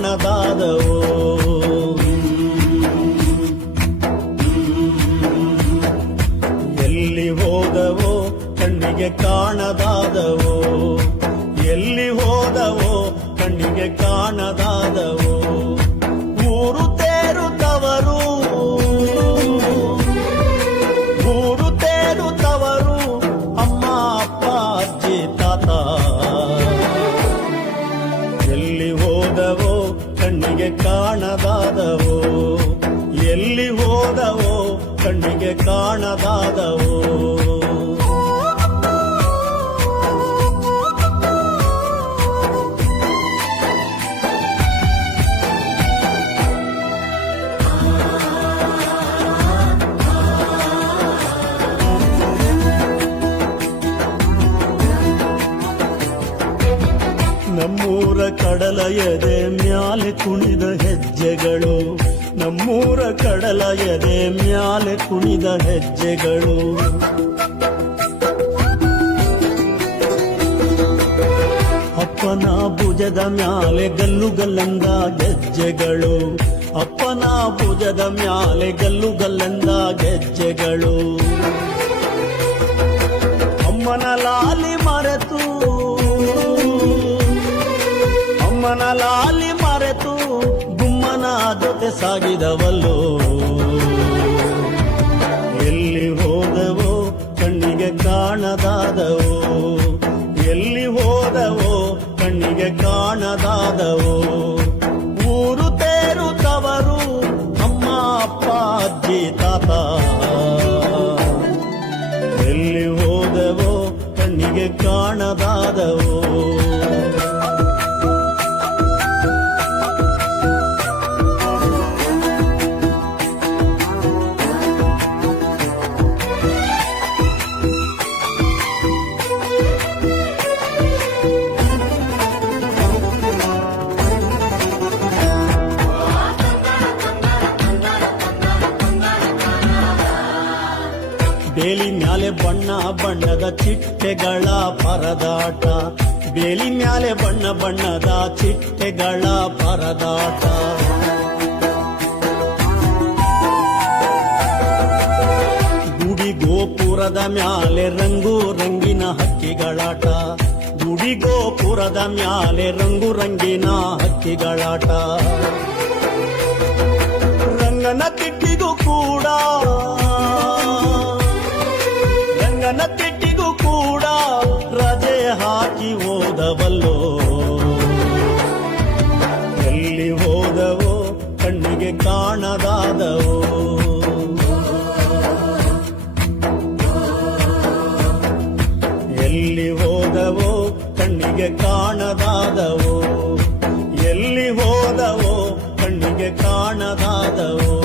ಕಾಣದಾದವೋ ಎಲ್ಲಿ ಹೋದವೋ ಕಣ್ಣಿಗೆ ಕಾಣದಾದವೋ. ಎಲ್ಲಿ ಹೋದವೋ ಕಣ್ಣಿಗೆ ಕಾಣದಾದವೋ. ಊರು ತೇರು ತವರು ಊರು ತೇರು ಅಮ್ಮ, ಅಪ್ಪ, ಅಜ್ಜಿ, ತಾತ. ಕಣ್ಣಿಗೆ ಕಾಣದಾದವೋ? ಎಲ್ಲಿ ಹೋದವೋ ಕಣ್ಣಿಗೆ ಕಾಣದಾದವೋ? ನಮ್ಮೂರ ಕಡಲ ಎದೆ ಮ್ಯಾಲೆ ಕುಣಿದ ಹೆಜ್ಜೆಗಳು. ನಮ್ಮೂರ ಕಡಲ ಎದೆ ಮ್ಯಾಲೆ ಕುಣಿದ ಹೆಜ್ಜೆಗಳು. ಅಪ್ಪನ ಭುಜದ ಮ್ಯಾಲೆ ಗಲ್ಲು ಗಲ್ಲಂದ ಗೆಜ್ಜೆಗಳು. ಅಪ್ಪನ ಭುಜದ ಮ್ಯಾಲೆ ಗಲ್ಲು ಗಲ್ಲಂದ ಗೆಜ್ಜೆಗಳು. ಅಮ್ಮನ ಲಾಲಿ ಅಮ್ಮನ ಲಾಲಿ ಮರೆತು ಗುಮ್ಮನ ಜೊತೆ ಸಾಗಿದವಲ್ಲೋ? ಎಲ್ಲಿ ಹೋದವೋ ಕಣ್ಣಿಗೆ ಕಾಣದಾದವೋ? ಎಲ್ಲಿ ಹೋದವೋ ಕಣ್ಣಿಗೆ ಕಾಣದಾದವೋ? ಊರು ತವರು ಅಮ್ಮ, ಅಪ್ಪ, ಅಜ್ಜಿ, ತಾತ. ಎಲ್ಲಿ ಹೋದವೋ ಕಣ್ಣಿಗೆ ಕಾಣದಾದವೋ? ಬೇಲಿ ಮ್ಯಾಲೆ ಬಣ್ಣ ಬಣ್ಣದ ಚಿಟ್ಟೆಗಳ ಪರದಾಟ. ಬೇಲಿ ಮ್ಯಾಲೆ ಬಣ್ಣ ಬಣ್ಣದ ಚಿಟ್ಟೆಗಳ ಪರದಾಟ. ಗುಡಿ ಗೋಪುರದ ಮ್ಯಾಲೆ ರಂಗು ರಂಗಿನ ಹಕ್ಕಿಗಳಾಟ. ಗುಡಿ ಗೋಪುರದ ಮ್ಯಾಲೆ ರಂಗು ರಂಗಿನ ಹಕ್ಕಿಗಳಾಟ. ರಂಗನ ತಿಟ್ಟಿಗೂ ಕೂಡ ಕಣ್ಣಿಗೆ ಕಾಣದಾದವೋ? ಎಲ್ಲಿ ಹೋದವೋ ಕಣ್ಣಿಗೆ ಕಾಣದಾದವೋ?